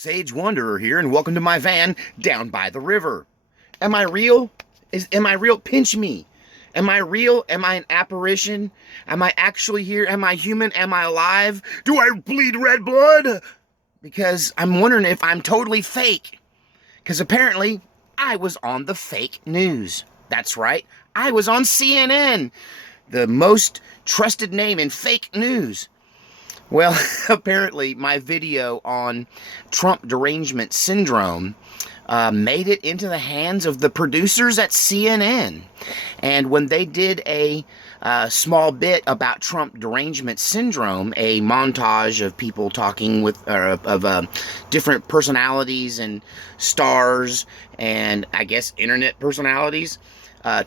Sage Wanderer here, and welcome to my van down by the river. Am I real? Am I real? Pinch me. Am I real? Am I an apparition? Am I actually here? Am I human? Am I alive? Do I bleed red blood? Because I'm wondering if I'm totally fake. Because apparently, I was on the fake news. That's right, I was on CNN, the most trusted name in fake news. Well, apparently my video on Trump derangement syndrome made it into the hands of the producers at CNN. And when they did a small bit about Trump derangement syndrome, a montage of people talking with, different personalities and stars and I guess internet personalities,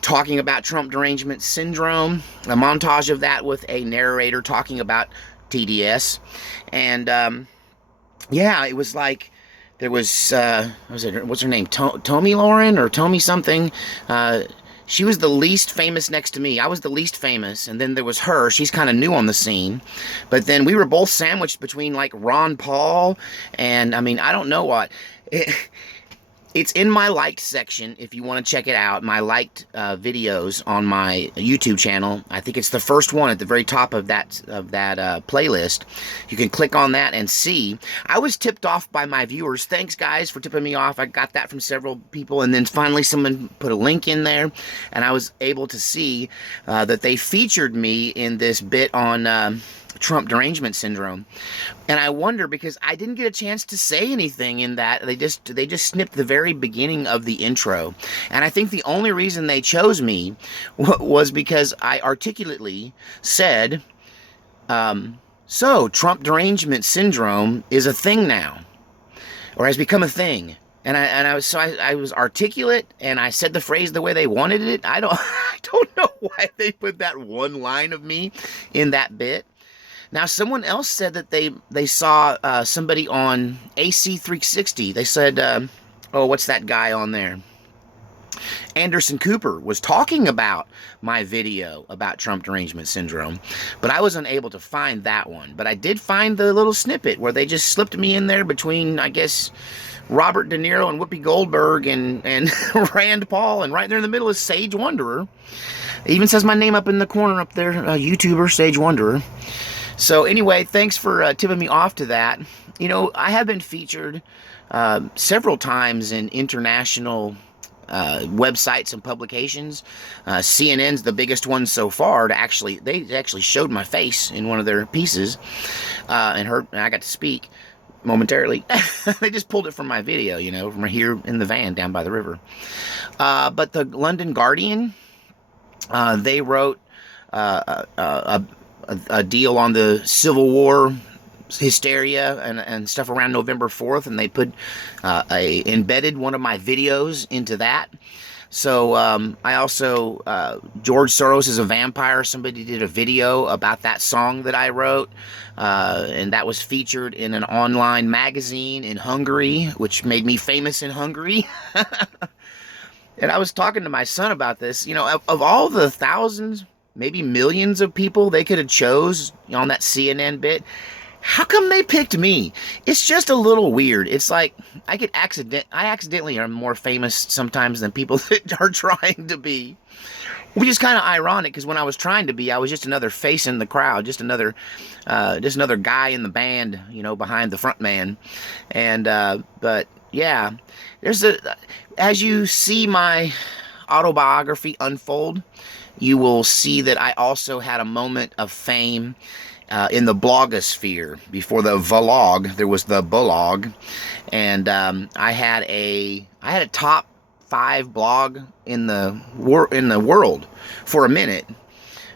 talking about Trump derangement syndrome, a montage of that with a narrator talking about TDS, and yeah, it was like there was what's her name, Tommy Lauren or Tommy something. She was the least famous next to me. I was the least famous, and then there was her. She's kind of new on the scene, but then we were both sandwiched between like Ron Paul and I mean I don't know what. It's in my liked section if you want to check it out. My liked videos on my YouTube channel. I think it's the first one at the very top of that playlist. You can click on that and see. I was tipped off by my viewers. Thanks, guys, for tipping me off. I got that from several people, and then finally someone put a link in there, and I was able to see that they featured me in this bit on Trump derangement syndrome. And I wonder, because I didn't get a chance to say anything in that. They just snipped the very beginning of the intro. And I think the only reason they chose me was because I articulately said, so Trump derangement syndrome is a thing now, or has become a thing. And I was articulate, and I said the phrase the way they wanted it. I don't know why they put that one line of me in that bit. Now, someone else said that they saw somebody on AC360. They said, oh, what's that guy on there? Anderson Cooper was talking about my video about Trump derangement syndrome, but I was unable to find that one. But I did find the little snippet where they just slipped me in there between, I guess, Robert De Niro and Whoopi Goldberg and Rand Paul, and right there in the middle is Sage Wanderer. It even says my name up in the corner up there, YouTuber Sage Wanderer. So anyway, thanks for tipping me off to that. You know, I have been featured several times in international websites and publications. CNN's the biggest one so far. They actually showed my face in one of their pieces, and I got to speak momentarily. They just pulled it from my video, you know, from here in the van down by the river. But the London Guardian, they wrote a deal on the Civil War hysteria and stuff around November 4th, and they put embedded one of my videos into that. So I also, George Soros is a vampire. Somebody did a video about that song that I wrote, and that was featured in an online magazine in Hungary, which made me famous in Hungary. And I was talking to my son about this. You know, of all the thousands, maybe millions of people they could have chose on that CNN bit, how come they picked me? It's just a little weird. It's like I accidentally am more famous sometimes than people that are trying to be. Which is kind of ironic, because when I was trying to be, I was just another face in the crowd, just another guy in the band, you know, behind the front man. And but yeah, as you see my autobiography unfold, you will see that I also had a moment of fame in the blogosphere. Before the vlog, there was the blog, and I had a top 5 blog in the world for a minute.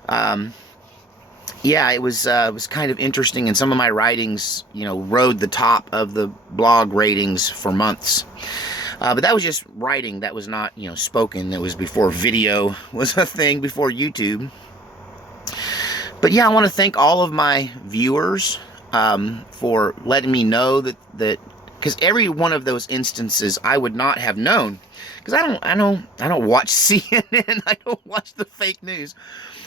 Yeah, it was kind of interesting, and some of my writings, you know, rode the top of the blog ratings for months. But that was just writing. That was not, you know, spoken. That was before video was a thing, before YouTube. But yeah, I want to thank all of my viewers for letting me know that because every one of those instances I would not have known, because I don't watch CNN. I don't watch the fake news.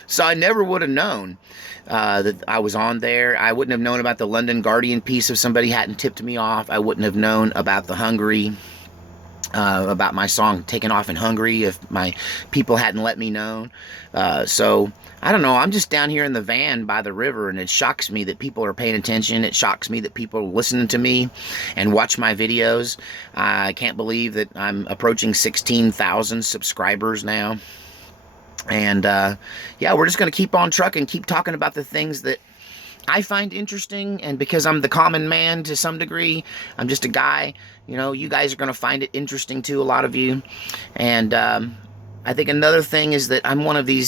So I never would have known that I was on there. I wouldn't have known about the London Guardian piece if somebody hadn't tipped me off. I wouldn't have known about the Hungary, about my song taking off in Hungary if my people hadn't let me know. So I don't know. I'm just down here in the van by the river, and it shocks me that people are paying attention. It shocks me that people are listening to me and watch my videos. I can't believe that I'm approaching 16,000 subscribers now. And yeah, we're just going to keep on trucking, keep talking about the things that I find interesting. And because I'm the common man to some degree, I'm just a guy, you know, you guys are going to find it interesting too, a lot of you. And I think another thing is that I'm one of the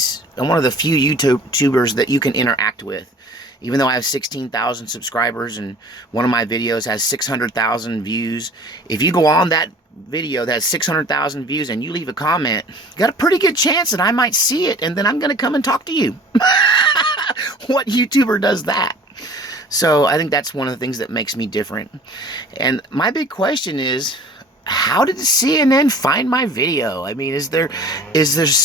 few YouTubers that you can interact with. Even though I have 16,000 subscribers and one of my videos has 600,000 views, if you go on that video that has 600,000 views and you leave a comment, you got a pretty good chance that I might see it, and then I'm going to come and talk to you. What YouTuber does that? So I think that's one of the things that makes me different. And my big question is, how did CNN find my video? I mean, is there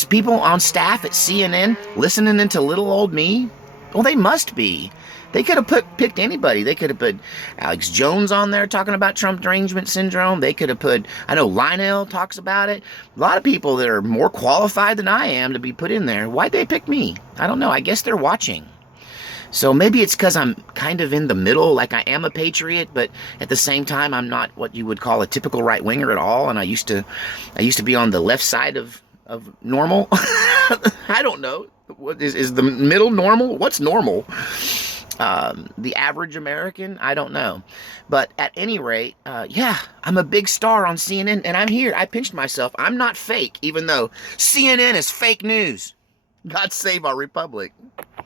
people on staff at CNN listening into little old me? Well, they must be. They could have picked anybody. They could have put Alex Jones on there talking about Trump derangement syndrome. They could have put, I know Lionel talks about it. A lot of people that are more qualified than I am to be put in there. Why'd they pick me? I don't know. I guess they're watching. So maybe it's because I'm kind of in the middle, like I am a patriot, but at the same time, I'm not what you would call a typical right-winger at all. And I used to be on the left side of normal. I don't know. What is the middle normal? What's normal? The average American? I don't know. But at any rate, yeah, I'm a big star on CNN, and I'm here. I pinched myself. I'm not fake, even though CNN is fake news. God save our republic.